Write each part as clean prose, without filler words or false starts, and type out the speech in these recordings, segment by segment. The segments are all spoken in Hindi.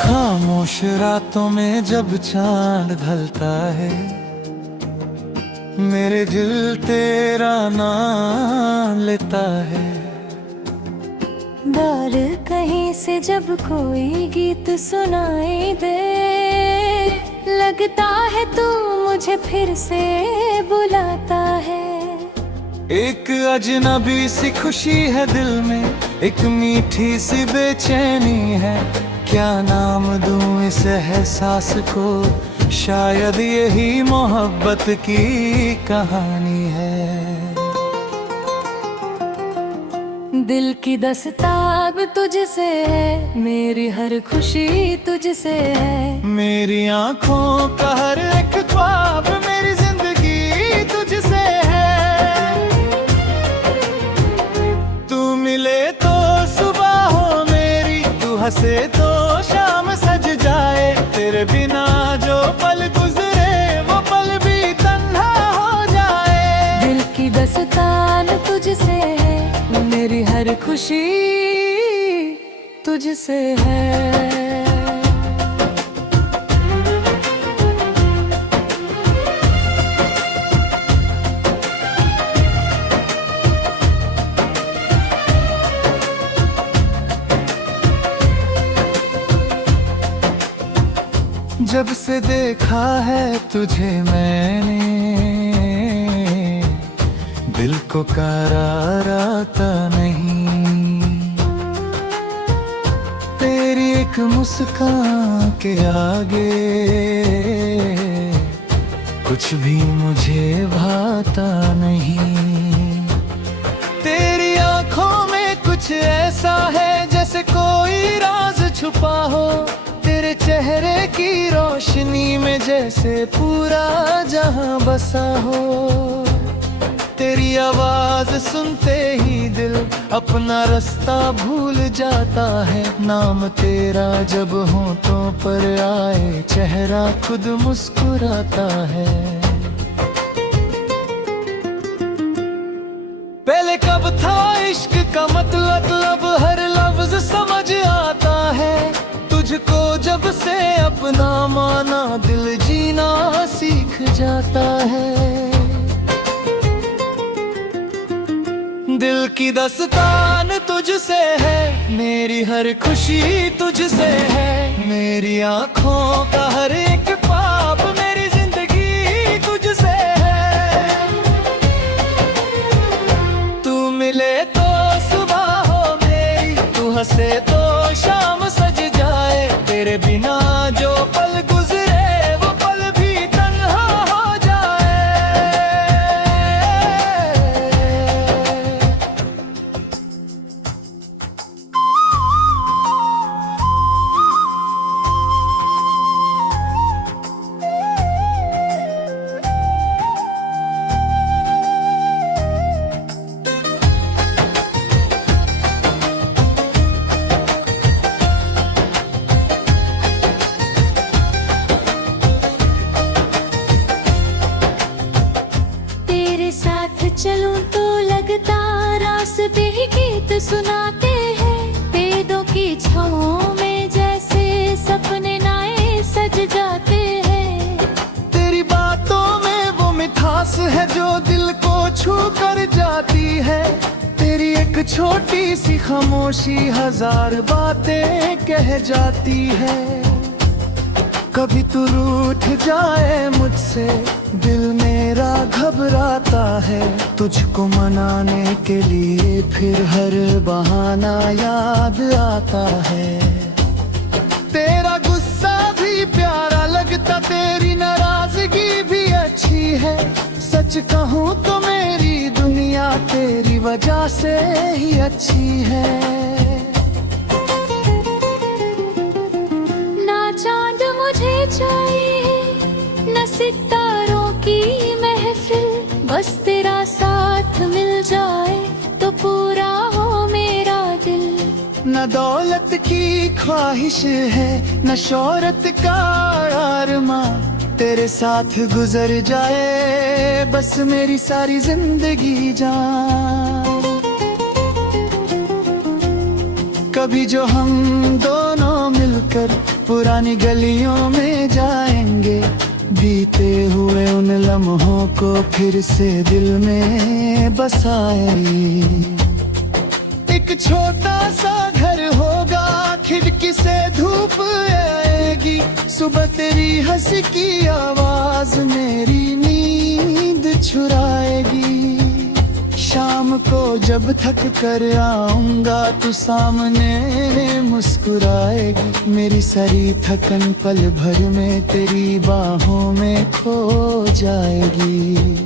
खामोश रातों में जब चांद ढलता है, मेरे दिल तेरा नाम लेता है। डर कहीं से जब कोई गीत सुनाई दे, लगता है तू मुझे फिर से बुलाता है। एक अजनबी सी खुशी है दिल में, एक मीठी सी बेचैनी है। क्या नाम दूं इस एहसास को, शायद यही मोहब्बत की कहानी है। दिल की दस्तार तुझसे है, मेरी हर खुशी तुझसे है। मेरी आँखों का हर एक ख्वाब, मेरी जिंदगी तुझसे है। तू मिले तो सुबह हो मेरी, तू हंसे तो शाम सज जाए। तेरे बिना जो पल गुजरे वो पल भी तन्हा हो जाए। दिल की दस्तार तुझसे है, मेरी हर खुशी तुझसे है। जब से देखा है तुझे मैंने, दिल को करार आता नहीं। तेरी एक मुस्कान के आगे कुछ भी मुझे भाता नहीं। तेरी आंखों में कुछ ऐसा है जैसे कोई राज छुपा हो। तेरे चेहरे की रोशनी में जैसे पूरा जहां बसा हो। तेरी आवाज सुनते ही दिल अपना रास्ता भूल जाता है। नाम तेरा जब होठों पर आए, चेहरा खुद मुस्कुराता है। पहले कब था इश्क का मतलब, हर लफ्ज समझ आता है। तुझको जब से अपना माना, दिल जीना सीख जाता है। दिल की दास्तान तुझसे है, मेरी हर खुशी तुझसे है। मेरी आँखों का हर एक ख्वाब, मेरी जिंदगी तुझसे है। तू मिले तो सुबह हो मेरी, तू हंसे तो शाम सज जाए। तेरे बिना जो पल गुजरे वो पल भी तन्हा हो जाए। चलूं तो लगता रास्ते ही गीत सुनाते हैं। पेड़ों की छाँव में जैसे सपने नए सज जाते हैं। तेरी बातों में वो मिठास है जो दिल को छू कर जाती है। तेरी एक छोटी सी खामोशी हजार बातें कह जाती है। कभी तू रूठ जाए मुझसे, दिल मेरा घबराता है। तुझको मनाने के लिए फिर हर बहाना याद आता है। तेरा गुस्सा भी प्यारा लगता, तेरी नाराजगी भी अच्छी है। सच कहूँ तो मेरी दुनिया तेरी वजह से ही अच्छी है। ना चांद मुझे चाहिए, न सितारों की महफिल, बस तेरा साथ मिल जाए तो पूरा हो मेरा दिल। न न दौलत की ख्वाहिश है न शोहरत का अरमा, तेरे साथ गुजर जाए बस मेरी सारी जिंदगी जान। कभी जो हम दोनों मिलकर पुरानी गलियों में जाएंगे, बीते हुए उन लम्हों को फिर से दिल में बसाएंगे। एक छोटा सा घर होगा, खिड़की से धूप आएगी, सुबह तेरी हंसी की आवाज मेरी नींद चुराएगी। शाम को जब थक कर आऊंगा तू सामने मुस्कुराएगी, मेरी सारी थकन पल भर में तेरी बाहों में खो जाएगी।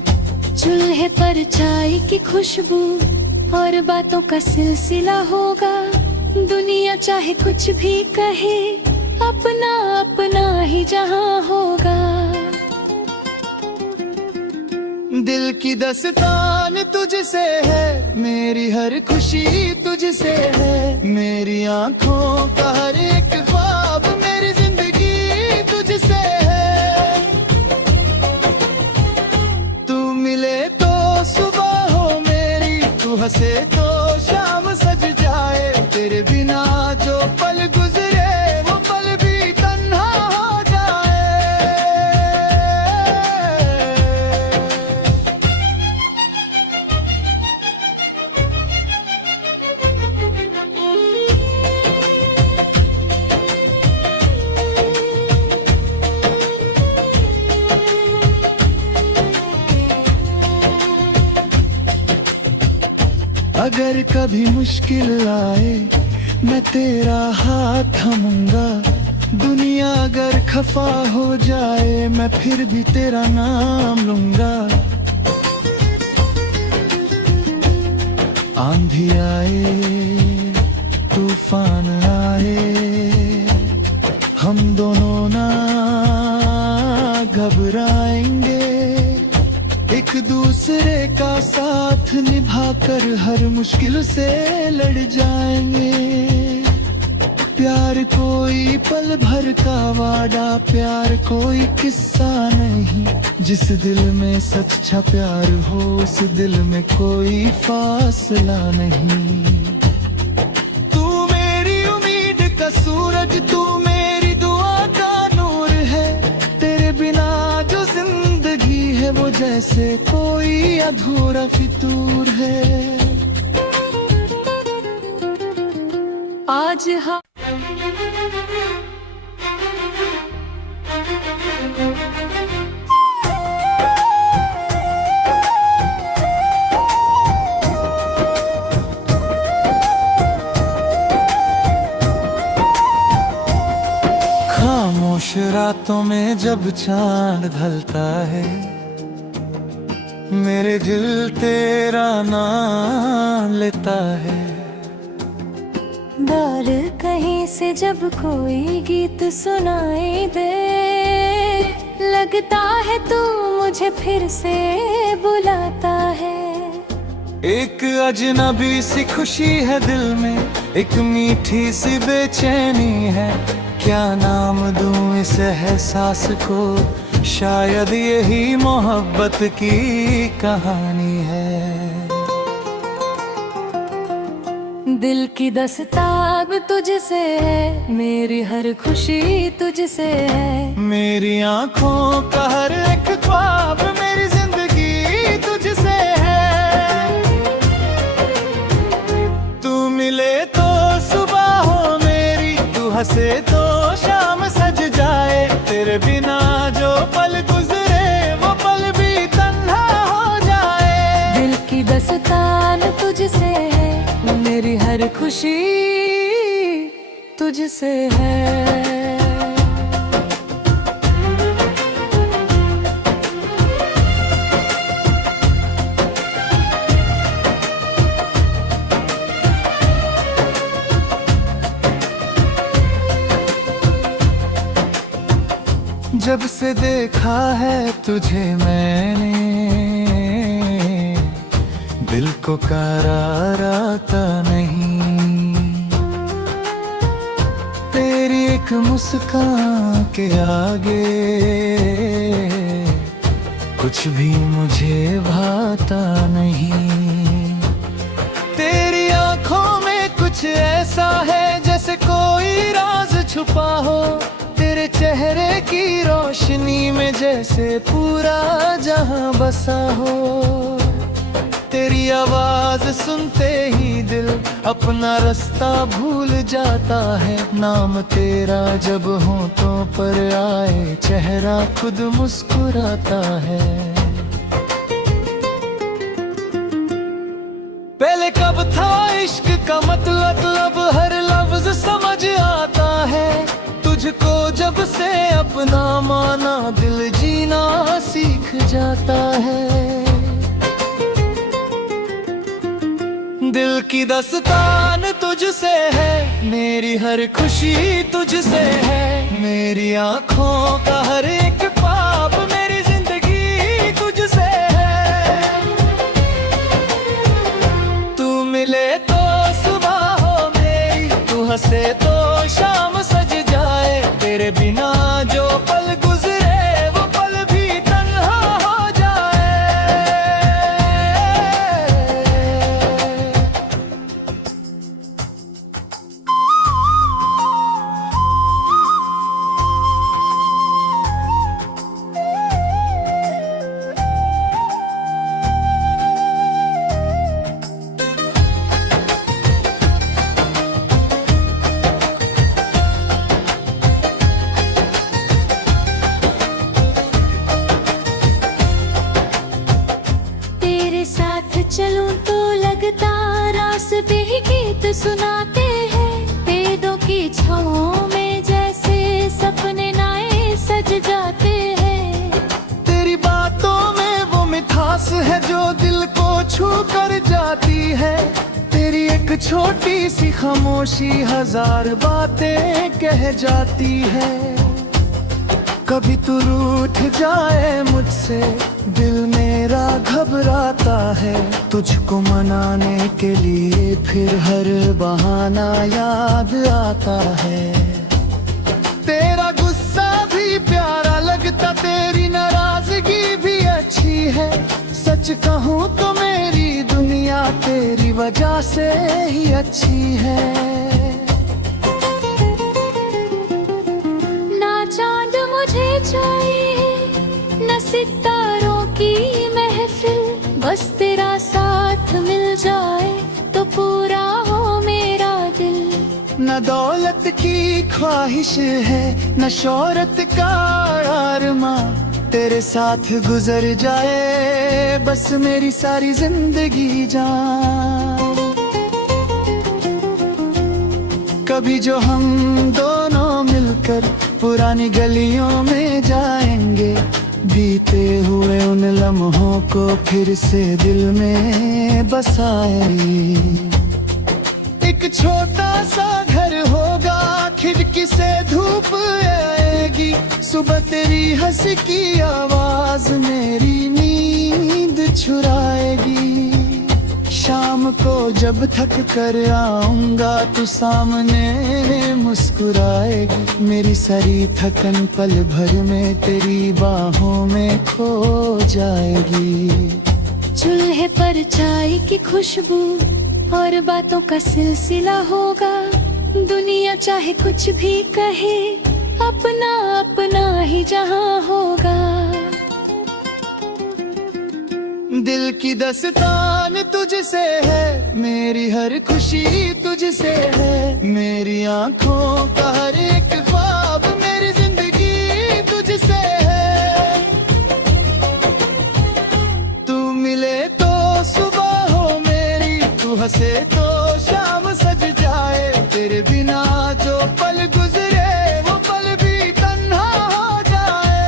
चूल्हे पर चाय की खुशबू और बातों का सिलसिला होगा, दुनिया चाहे कुछ भी कहे अपना अपना ही जहां होगा। दिल की दस्तान तुझसे है, मेरी हर खुशी तुझसे है, मेरी आंखों का हर एक ख्वाब मेरी जिंदगी तुझसे है। तू मिले तो सुबह हो मेरी, तू हंसे तो शाम सज जाए, तेरे बिना जो पल गुजरे वो पल भी तन्हा हो जाए। अगर कभी मुश्किल आए मैं तेरा हाथ थामूंगा, दुनिया अगर खफा हो जाए मैं फिर भी तेरा नाम लूंगा। आंधी आए तूफान आए, हम दोनों ना घबराएंगे, एक दूसरे का साथ निभाकर हर मुश्किल से लड़ जाएंगे। प्यार कोई पल भर का वादा, प्यार कोई किस्सा नहीं, जिस दिल में सच्चा प्यार हो उस दिल में कोई फासला नहीं। तू मेरी उम्मीद का सूरज, तू मेरी दुआ का नूर है, तेरे बिना जो जिंदगी है वो जैसे कोई अधूरा फितूर है। आज हम खामोश रातों में जब चांद ढलता है, मेरे दिल तेरा नाम लेता है। डर कहीं से जब कोई गीत सुनाई दे, लगता है तू मुझे फिर से बुलाता है। एक अजनबी सी खुशी है दिल में, एक मीठी सी बेचैनी है, क्या नाम दूं इस एहसास को, शायद यही मोहब्बत की कहानी है। दिल की दस्ताब तुझसे है, मेरी हर खुशी तुझसे है, मेरी आंखों का हर एक ख्वाब मेरी जिंदगी तुझसे है। तू मिले तो सुबह हो मेरी, तू हंसे तो शाम सज जाए, तेरे बिना जो पल गुजरे वो पल भी तन्हा हो जाए। दिल की दस्तान तुझसे है, मेरी हर खुशी तुझसे है। जब से देखा है तुझे मैंने, दिल को करार आता नहीं। तेरी एक मुस्कान के आगे कुछ भी मुझे भाता नहीं। तेरी आंखों में कुछ ऐसा है जैसे कोई राज छुपा हो, तेरे चेहरे की रोशनी में जैसे पूरा जहां बसा हो। तेरी आवाज सुनते ही दिल अपना रास्ता भूल जाता है। नाम तेरा जब होठों पर आए चेहरा खुद मुस्कुराता है। पहले कब था इश्क का मतलब हर लफ्ज समझ आता है। तुझको जब से अपना माना दिल जीना सीख जाता है। दिल की दास्तान तुझसे है, मेरी हर खुशी तुझसे है। मेरी आंखों का हर एक ख्वाब, मेरी जिंदगी तुझसे है। तू मिले तो सुबह हो मेरी, तू हंसे तो शाम सज जाए। तेरे बिना जो पल गुजरे वो पल भी तन्हा हो जाए। चलूं तो लगता रास्ते ही गीत सुनाते हैं। पेड़ों की छाँवों में जैसे सपने नए सज जाते हैं। तेरी बातों में वो मिठास है जो दिल को छू कर जाती है। तेरी एक छोटी सी खामोशी हजार बातें कह जाती है। कभी तू रूठ जाए मुझसे, दिल मेरा घबराता है। तुझको मनाने के लिए फिर हर बहाना याद आता है। तेरा गुस्सा भी प्यारा लगता, तेरी नाराजगी भी अच्छी है। सच कहूँ तो मेरी दुनिया तेरी वजह से ही अच्छी है। चांद मुझे चाहिए न सितारों की महफिल, बस तेरा साथ मिल जाए तो पूरा हो मेरा दिल। न दौलत की ख्वाहिश है न शोहरत का अरमां, तेरे साथ गुजर जाए बस मेरी सारी जिंदगी जान। कभी जो हम दोनों मिलकर पुरानी गलियों में जाएंगे, बीते हुए उन लम्हों को फिर से दिल में बसाएंगे। एक छोटा सा घर होगा, खिड़की से धूप आएगी। सुबह तेरी हंसी की आवाज मेरी नींद चुराएगी। शाम को जब थक कर आऊंगा तू सामने मुस्कुराएगी। मेरी सारी थकन पल भर में तेरी बाहों में खो जाएगी। चूल्हे पर चाय की खुशबू और बातों का सिलसिला होगा। दुनिया चाहे कुछ भी कहे, अपना अपना ही जहां होगा। दिल की दास्तान तुझसे है, मेरी हर खुशी तुझसे है। मेरी आंखों का हर एक ख्वाब, मेरी जिंदगी तुझसे है। तू मिले तो सुबह हो मेरी, तू हंसे तो शाम सज जाए। तेरे बिना जो पल गुजरे वो पल भी तन्हा हो जाए।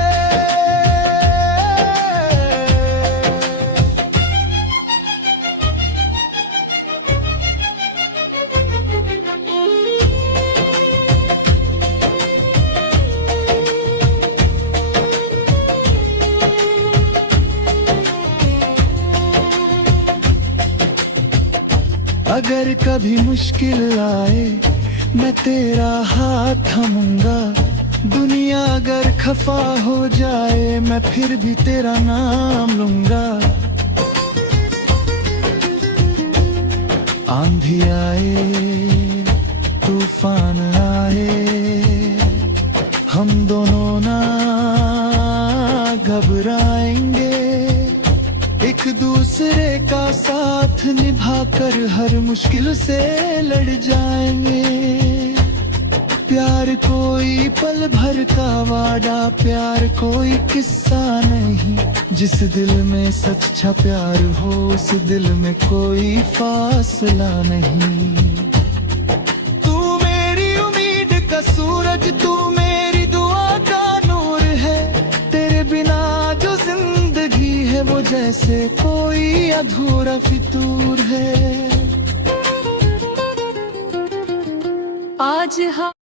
अगर कभी मुश्किल आए मैं तेरा हाथ थमूंगा। दुनिया अगर खफा हो जाए मैं फिर भी तेरा नाम लूंगा। आंधी आए तूफान आए हम दोनों ना घबराएंगे। एक दूसरे का साथ निभाकर हर मुश्किल से लड़ जाएंगे। प्यार कोई पल भर का वादा, प्यार कोई किस्सा नहीं। जिस दिल में सच्चा प्यार हो उस दिल में कोई फासला नहीं। तू मेरी उम्मीद का सूरज, तू मेरी दुआ का नूर है। तेरे बिना जो जिंदगी है वो जैसे कोई अधूरा फितूर है। आज हम